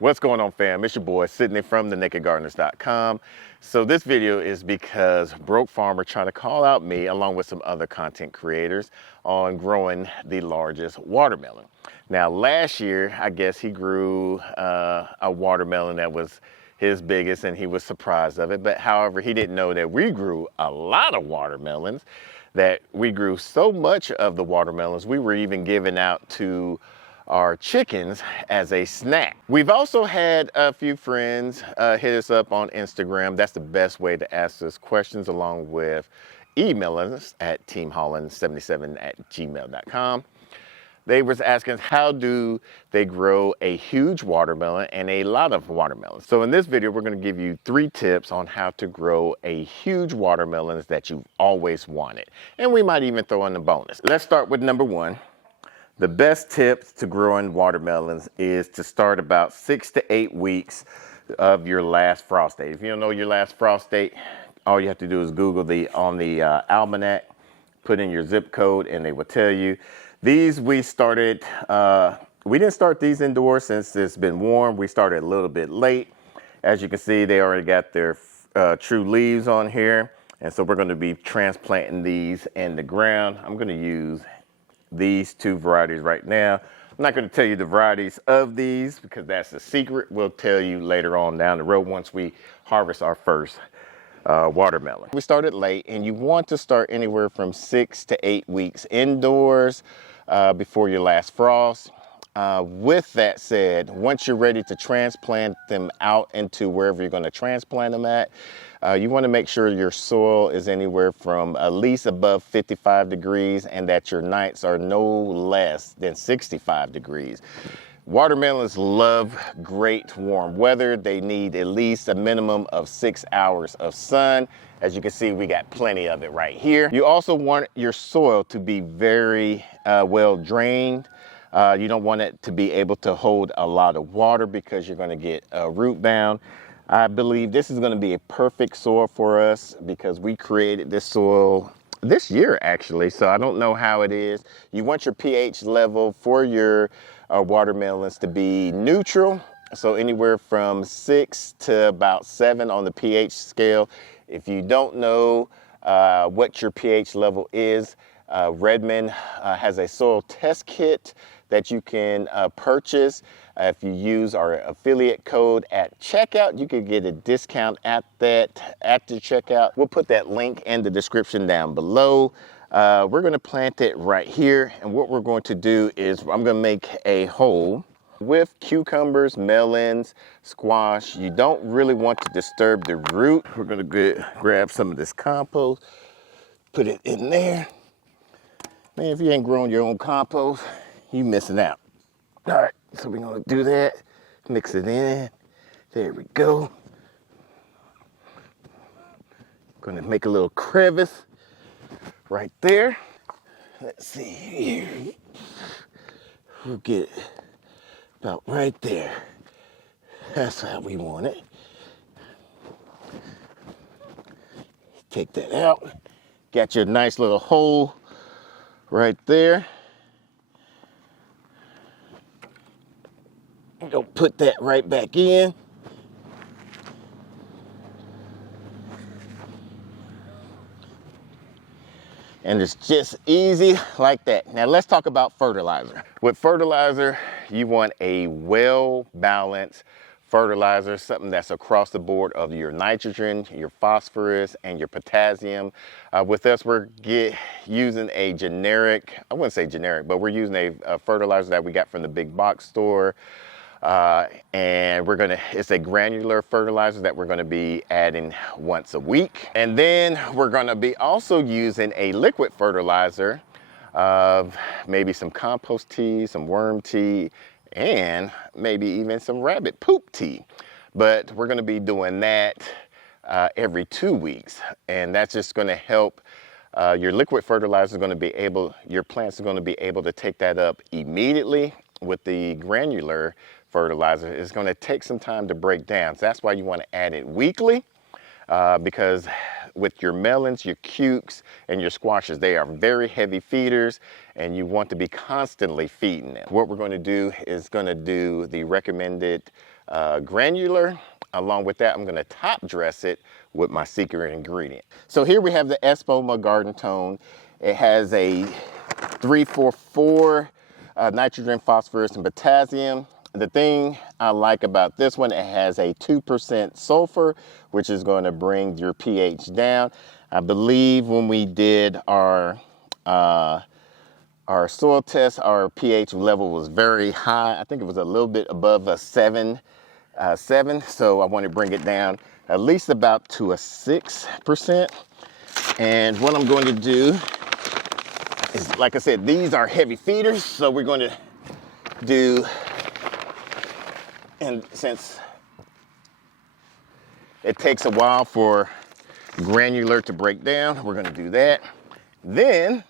What's going on, fam? It's your boy Sydney from thenakedgardeners.com. So this video is because Broke Farmer trying to call out me along with some other content creators on growing the largest watermelon. Now last year, I guess he grew a watermelon that was his biggest and he was surprised of it. But however, he didn't know that we grew a lot of watermelons, that we grew so much of the watermelons, we were even giving out to our chickens as a snack. We've also had a few friends hit us up on Instagram. That's the best way to ask us questions, along with emailing us at teamholland77@gmail.com. They was asking, how do they grow a huge watermelon and a lot of watermelons? So in this video, we're going to give you 3 tips on how to grow a huge watermelons that you've always wanted. And we might even throw in a bonus. Let's start with number 1. The best tips to growing watermelons is to start about 6 to 8 weeks of your last frost date. If you don't know your last frost date, all you have to do is Google on the almanac, put in your zip code, and they will tell you. These we started, we didn't start these indoors since it's been warm. We started a little bit late. As you can see, they already got their true leaves on here. And so we're going to be transplanting these in the ground. I'm going to use these 2 varieties right now. I'm not going to tell you the varieties of these because that's a secret. We'll tell you later on down the road once we harvest our first watermelon. We started late, and you want to start anywhere from 6 to 8 weeks indoors before your last frost. With that said, once you're ready to transplant them out into wherever you're going to transplant them at, you want to make sure your soil is anywhere from at least above 55 degrees and that your nights are no less than 65 degrees. Watermelons love great warm weather. They need at least a minimum of 6 hours of sun. As you can see, we got plenty of it right here. You also want your soil to be very well drained. You don't want it to be able to hold a lot of water because you're going to get root bound. I believe this is going to be a perfect soil for us because we created this soil this year actually, so I don't know how it is. You want your pH level for your watermelons to be neutral, so anywhere from 6 to about 7 on the pH scale. If you don't know what your pH level is, Redmond has a soil test kit that you can purchase. If you use our affiliate code at checkout, you can get a discount at the checkout. We'll put that link in the description down below. We're going to plant it right here, and what we're going to do is I'm going to make a hole with cucumbers, melons, squash. You don't really want to disturb the root. We're going to grab some of this compost, put it in there. Man, if you ain't growing your own compost, you missing out. All right, so we're gonna do that. Mix it in. There we go. Gonna make a little crevice right there. Let's see here. We'll get about right there. That's how we want it. Take that out. Got your nice little hole right there. Go put that right back in. And it's just easy like that. Now let's talk about fertilizer. With fertilizer, you want a well-balanced fertilizer, something that's across the board of your nitrogen, your phosphorus, and your potassium. With us, we're using a generic, I wouldn't say generic, but we're using a fertilizer that we got from the big box store. And it's a granular fertilizer that we're gonna be adding once a week. And then we're gonna be also using a liquid fertilizer of maybe some compost tea, some worm tea, and maybe even some rabbit poop tea. But we're gonna be doing that every 2 weeks. And that's just gonna help your liquid fertilizer your plants are gonna be able to take that up immediately. With the granular fertilizer, it's going to take some time to break down. So that's why you want to add it weekly, because with your melons, your cukes, and your squashes, they are very heavy feeders, and you want to be constantly feeding them. What we're going to do is going to do the recommended granular. Along with that, I'm going to top dress it with my secret ingredient. So here we have the Espoma Garden Tone. It has a 344 nitrogen, phosphorus, and potassium. The thing I like about this one, it has a 2% sulfur, which is going to bring your pH down. I believe when we did our soil test, our pH level was very high. I think it was a little bit above a 7. So I want to bring it down at least about to a 6%. And what I'm going to do is, like I said, these are heavy feeders, so we're going to do, and since it takes a while for granular to break down, we're going to do that. Then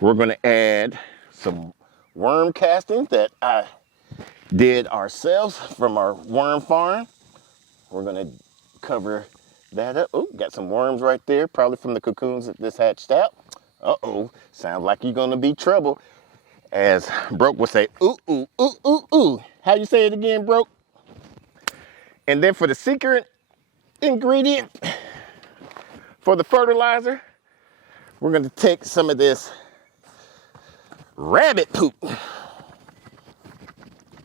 we're going to add some worm castings that I did ourselves from our worm farm. We're going to cover that up. Oh, got some worms right there, probably from the cocoons that this hatched out. Uh-oh, sounds like you're going to be trouble. As Broke would say, ooh, ooh, ooh, ooh, ooh. How you say it again, Broke? And then for the secret ingredient for the fertilizer, we're going to take some of this rabbit poop.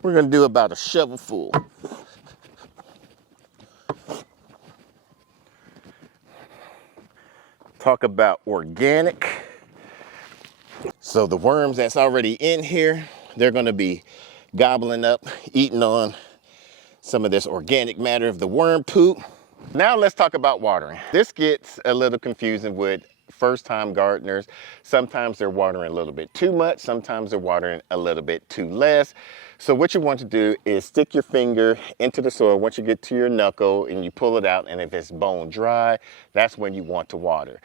We're going to do about a shovelful. Talk about organic. So the worms that's already in here, they're going to be gobbling up, eating on some of this organic matter of the worm poop. Now let's talk about watering. This gets a little confusing with first-time gardeners. Sometimes they're watering a little bit too much, sometimes they're watering a little bit too less. So what you want to do is stick your finger into the soil once you get to your knuckle and you pull it out, and if it's bone dry, that's when you want to water.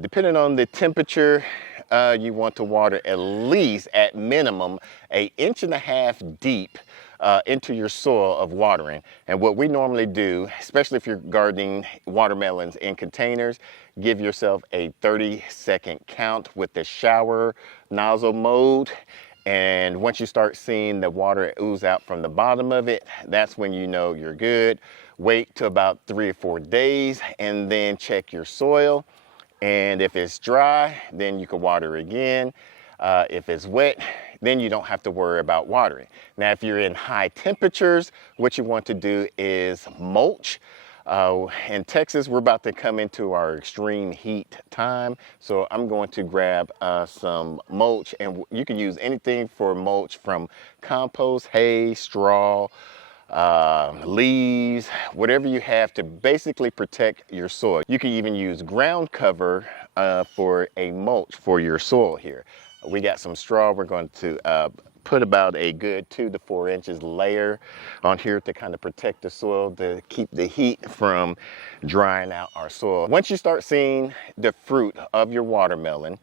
Depending on the temperature, you want to water at least, at minimum, 1.5 inches deep into your soil of watering. And what we normally do, especially if you're gardening watermelons in containers, give yourself a 30-second count with the shower nozzle mode. And once you start seeing the water ooze out from the bottom of it, that's when you know you're good. Wait till about 3 or 4 days and then check your soil. And if it's dry, then you can water again. If it's wet, then you don't have to worry about watering. Now, if you're in high temperatures, what you want to do is mulch. In Texas, we're about to come into our extreme heat time. So I'm going to grab some mulch, and you can use anything for mulch, from compost, hay, straw, leaves, whatever you have to basically protect your soil. You can even use ground cover for a mulch for your soil here. We got some straw. We're going to put about a good 2 to 4 inches layer on here to kind of protect the soil, to keep the heat from drying out our soil. Once you start seeing the fruit of your watermelon,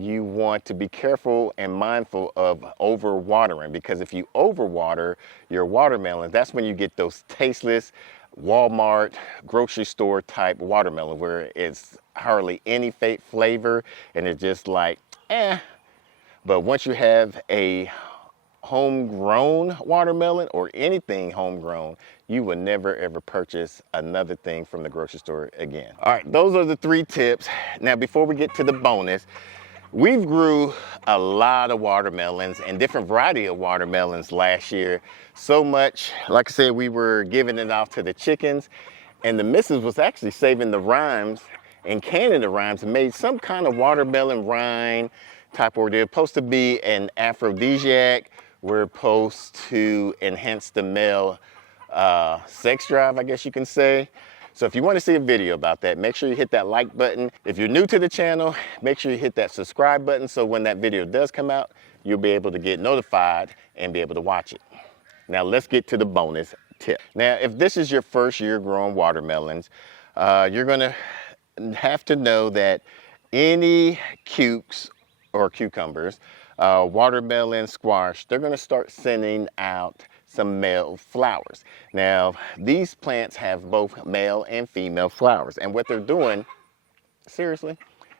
you want to be careful and mindful of over-watering, because if you over-water your watermelon, that's when you get those tasteless Walmart grocery store type watermelon where it's hardly any flavor and it's just like, eh. But once you have a homegrown watermelon, or anything homegrown, you will never ever purchase another thing from the grocery store again. All right, those are the 3 tips. Now, before we get to the bonus, we've grew a lot of watermelons and different variety of watermelons last year. So much, like I said, we were giving it off to the chickens, and the missus was actually saving the rinds and canning the rinds and made some kind of watermelon rind type ordeal. Supposed to be an aphrodisiac. We're supposed to enhance the male sex drive, I guess you can say. So if you want to see a video about that, make sure you hit that like button. If you're new to the channel, make sure you hit that subscribe button, so when that video does come out, you'll be able to get notified and be able to watch it. Now let's get to the bonus tip. Now, if this is your first year growing watermelons, you're gonna have to know that any cukes or cucumbers, watermelon, squash, they're gonna start sending out some male flowers. Now, these plants have both male and female flowers, and what they're doing, seriously,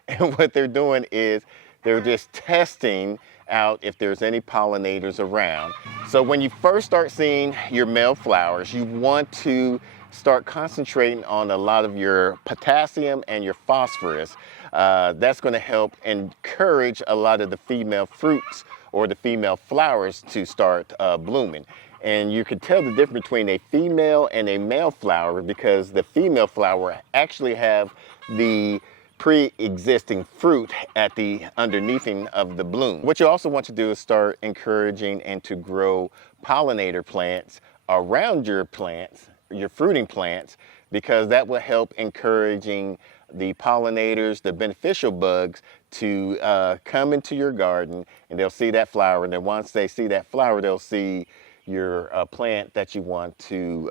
and what they're doing is they're just testing out if there's any pollinators around. So when you first start seeing your male flowers, you want to start concentrating on a lot of your potassium and your phosphorus. That's going to help encourage a lot of the female fruits or the female flowers to start blooming. And you can tell the difference between a female and a male flower because the female flower actually have the pre-existing fruit at the underneathing of the bloom. What you also want to do is start encouraging and to grow pollinator plants around your plants, your fruiting plants, because that will help encouraging the pollinators, the beneficial bugs to come into your garden, and they'll see that flower, and then once they see that flower, they'll see your plant that you want to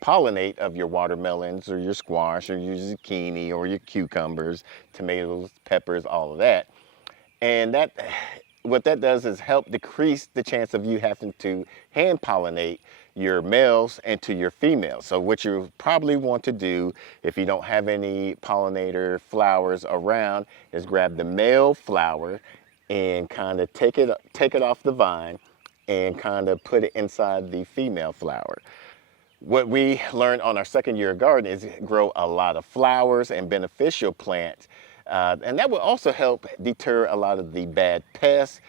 pollinate of your watermelons or your squash or your zucchini or your cucumbers, tomatoes, peppers, all of that. And that, what that does is help decrease the chance of you having to hand pollinate your males into your females. So what you probably want to do if you don't have any pollinator flowers around is grab the male flower and kind of take it off the vine and kind of put it inside the female flower. What we learned on our second year of garden is grow a lot of flowers and beneficial plants. And that will also help deter a lot of the bad pests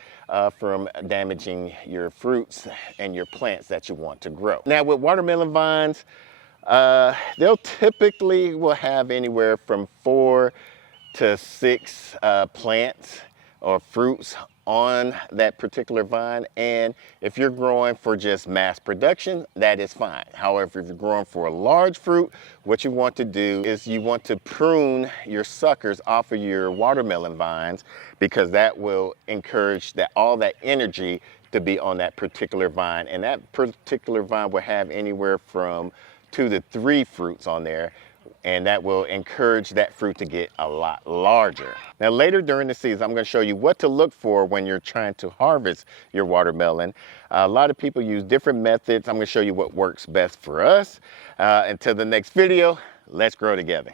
from damaging your fruits and your plants that you want to grow. Now with watermelon vines, they'll typically will have anywhere from 4 to 6 plants or fruits on that particular vine. And if you're growing for just mass production, that is fine. However, if you're growing for a large fruit, what you want to do is you want to prune your suckers off of your watermelon vines, because that will encourage that all that energy to be on that particular vine. And that particular vine will have anywhere from 2 to 3 fruits on there, and that will encourage that fruit to get a lot larger. Now later during the season, I'm going to show you what to look for when you're trying to harvest your watermelon. A lot of people use different methods. I'm going to show you what works best for us. Until the next video, let's grow together.